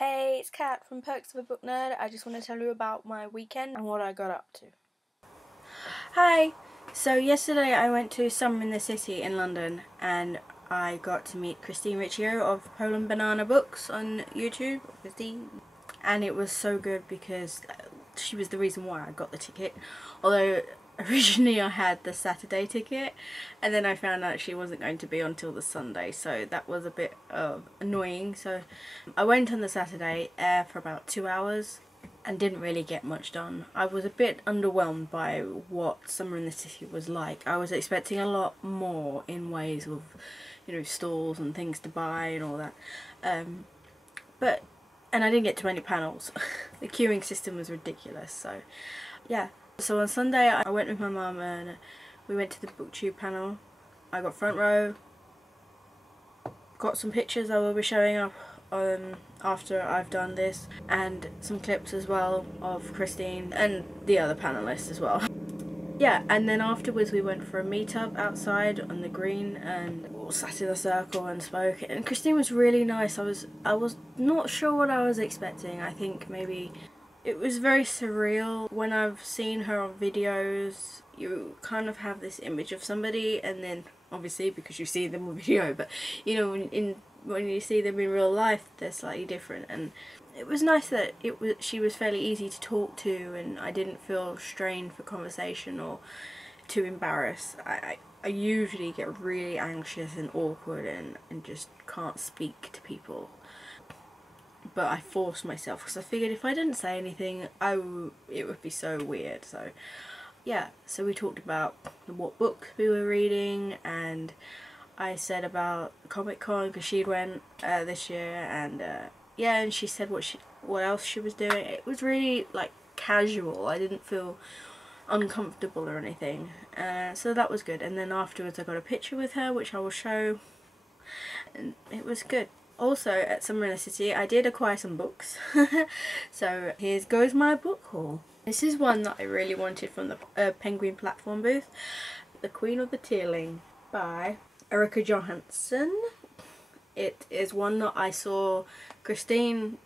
Hey, it's Kat from Perks of a Book Nerd. I just want to tell you about my weekend and what I got up to. Hi! So yesterday I went to Summer in the City in London and I got to meet Christine Riccio of Poland Banana Books on YouTube, and it was so good because she was the reason why I got the ticket. Although originally I had the Saturday ticket and then I found out she wasn't going to be until the Sunday, so that was a bit annoying. So I went on the Saturday for about 2 hours and didn't really get much done. I was a bit underwhelmed by what Summer in the City was like. I was expecting a lot more in ways of, you know, stalls and things to buy and all that, and I didn't get to any panels. The queuing system was ridiculous. So yeah, so on Sunday I went with my mum and we went to the booktube panel. I got front row, got some pictures I will be showing up after I've done this, and some clips as well of Christine and the other panelists as well. Yeah, and then afterwards we went for a meet-up outside on the green and all sat in a circle and spoke, and Christine was really nice. I was not sure what I was expecting. I think maybe it was very surreal. When I've seen her on videos, you kind of have this image of somebody, and then obviously because you see them on video, but you know, when you see them in real life they're slightly different. And it was nice that she was fairly easy to talk to and I didn't feel strained for conversation or too embarrassed. I usually get really anxious and awkward and just can't speak to people, but I forced myself because I figured if I didn't say anything it would be so weird. So yeah, so we talked about what books we were reading, and I said about Comic-Con because she'd went this year, and yeah, and she said what else she was doing. It was really like casual. I didn't feel uncomfortable or anything, so that was good. And then afterwards I got a picture with her which I will show, and it was good. Also at Summer in the City I did acquire some books. So here goes my book haul. This is one that I really wanted from the Penguin platform booth, The Queen of the Tearling by Erika Johansen. It is one that I saw Christine,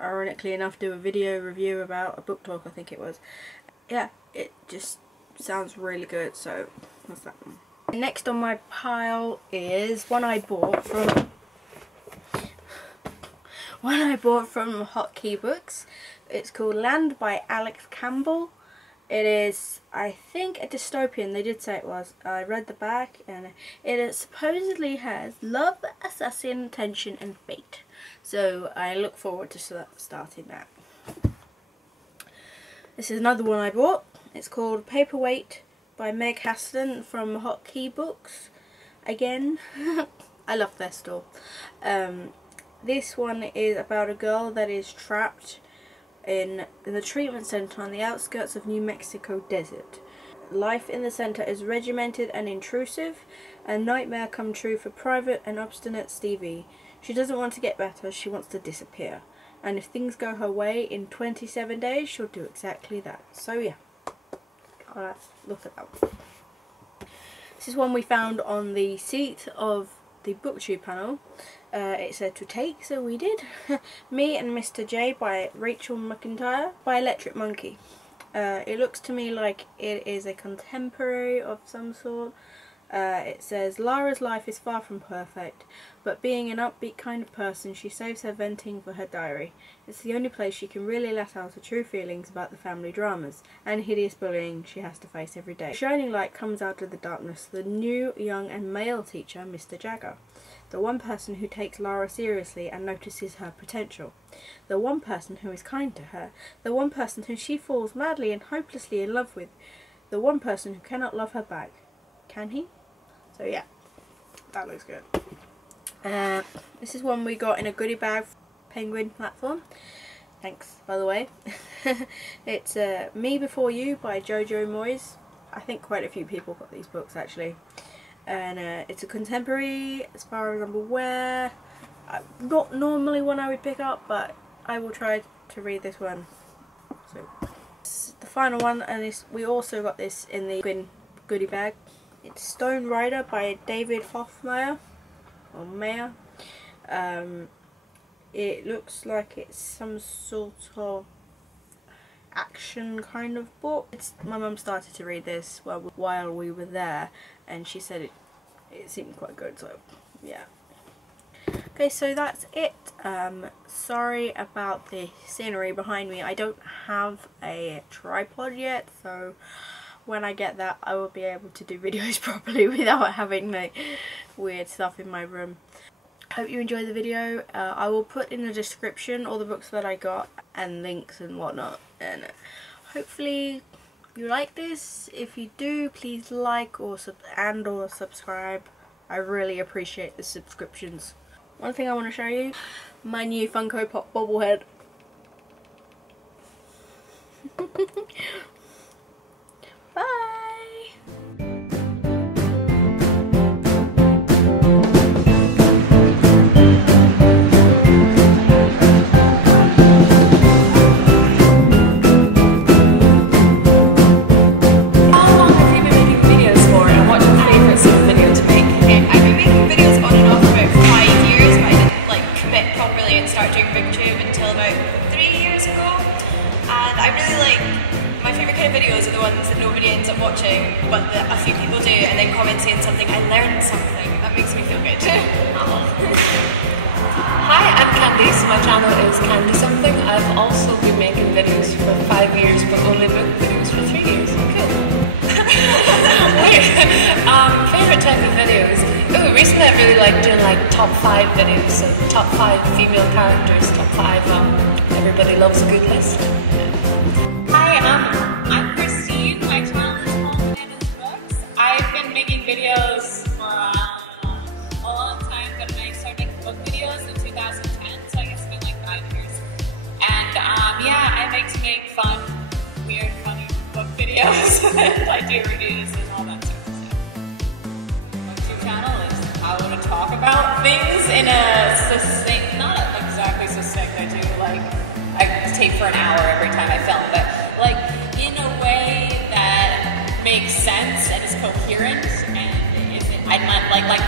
ironically enough, do a video review about, a book talk I think it was. Yeah, it just sounds really good, so that's that one. Next on my pile is one I bought from Hotkey Books. It's called Land by Alex Campbell. It is, I think, a dystopian. They did say it was. I read the back and it supposedly has love, assassin, tension and fate. So I look forward to starting that. This is another one I bought. It's called Paperweight by Meg Haston from Hotkey Books. Again, I love their store. This one is about a girl that is trapped in the treatment center on the outskirts of New Mexico desert. Life in the center is regimented and intrusive, a nightmare come true for private and obstinate Stevie. She doesn't want to get better, she wants to disappear. And if things go her way, in 27 days she'll do exactly that. So yeah, look at that one. This is one we found on the seat of the booktube panel. It said to take, so we did. Me and Mr. J by Rachel McIntyre by Electric Monkey. It looks to me like it is a contemporary of some sort. It says, Lara's life is far from perfect, but being an upbeat kind of person, she saves her venting for her diary. It's the only place she can really let out her true feelings about the family dramas and hideous bullying she has to face every day. A shining light comes out of the darkness, the new, young and male teacher, Mr. Jagger. The one person who takes Lara seriously and notices her potential. The one person who is kind to her. The one person who she falls madly and hopelessly in love with. The one person who cannot love her back. Can he? So yeah, that looks good. This is one we got in a goodie bag, Penguin platform. Thanks, by the way. It's Me Before You by Jojo Moyes. I think quite a few people got these books actually. And it's a contemporary as far as I'm aware. Not normally one I would pick up, but I will try to read this one. So this is the final one, and we also got this in the goodie bag. It's Stone Rider by David Hofmeyr, or Mayer. It looks like it's some sort of action kind of book. My mum started to read this while we were there, and she said it seemed quite good, so yeah. Okay, so that's it. Sorry about the scenery behind me. I don't have a tripod yet, so when I get that I will be able to do videos properly without having like weird stuff in my room. Hope you enjoyed the video. I will put in the description all the books that I got and links and whatnot, and hopefully you like this. If you do, please like or subscribe. I really appreciate the subscriptions. One thing I want to show you, my new Funko Pop bobblehead. Bye! Videos are the ones that nobody ends up watching, but that a few people do, and then comment saying something. I learned something. That makes me feel good. Hi, I'm Candy, so my channel is Candy Something. I've also been making videos for 5 years, but only book videos for 3 years. Cool. Weird. Favorite type of videos? Oh, recently I really like doing like top 5 videos, so top 5 female characters, top 5 everybody loves a good list. Hi, I'm Christine. My channel is called Hannah's Books. I've been making videos for a long time, but I started making book videos in 2010, so I guess it's been like 5 years. And yeah, I like to make fun, weird, funny book videos. I do reviews and all that sort of stuff. My YouTube channel is I want to talk about things in a succinct, not exactly succinct, I do like, I tape for an hour every time I film, but like in a way that makes sense and is coherent and isn't. I'm not like I've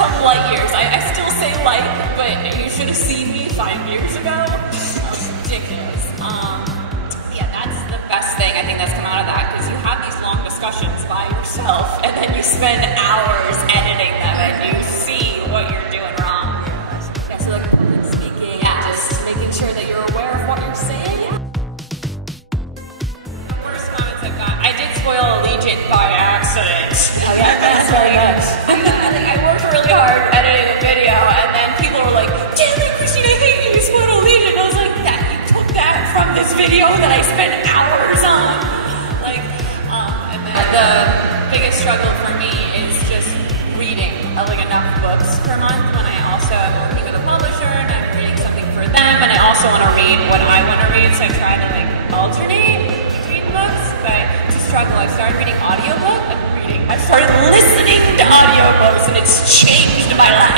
come light years. I still say light, but you should have seen me 5 years ago. That was ridiculous. Yeah, that's the best thing I think that's come out of that, because you have these long discussions by yourself and then you spend hours editing them and you see what you're doing wrong. Yeah, so like speaking, yeah, just making sure that you're aware of what you're saying. The worst comments I've got, I did spoil Allegiant by accident. Oh yeah, that's very much. I worked really hard editing a video, and then people were like, "Damn it, Christine, I hate you, you spoiled Allegiant." I was like, "That you took that from this video that I spent hours on." Like, and then the biggest struggle for me is just reading like enough books per month. When I also am working with a publisher and I'm reading something for them, and I also want to read what I want to read, so I try to like alternate between books. But it's a struggle. I started reading audiobook and I started listening to audiobooks, and it's changed my life.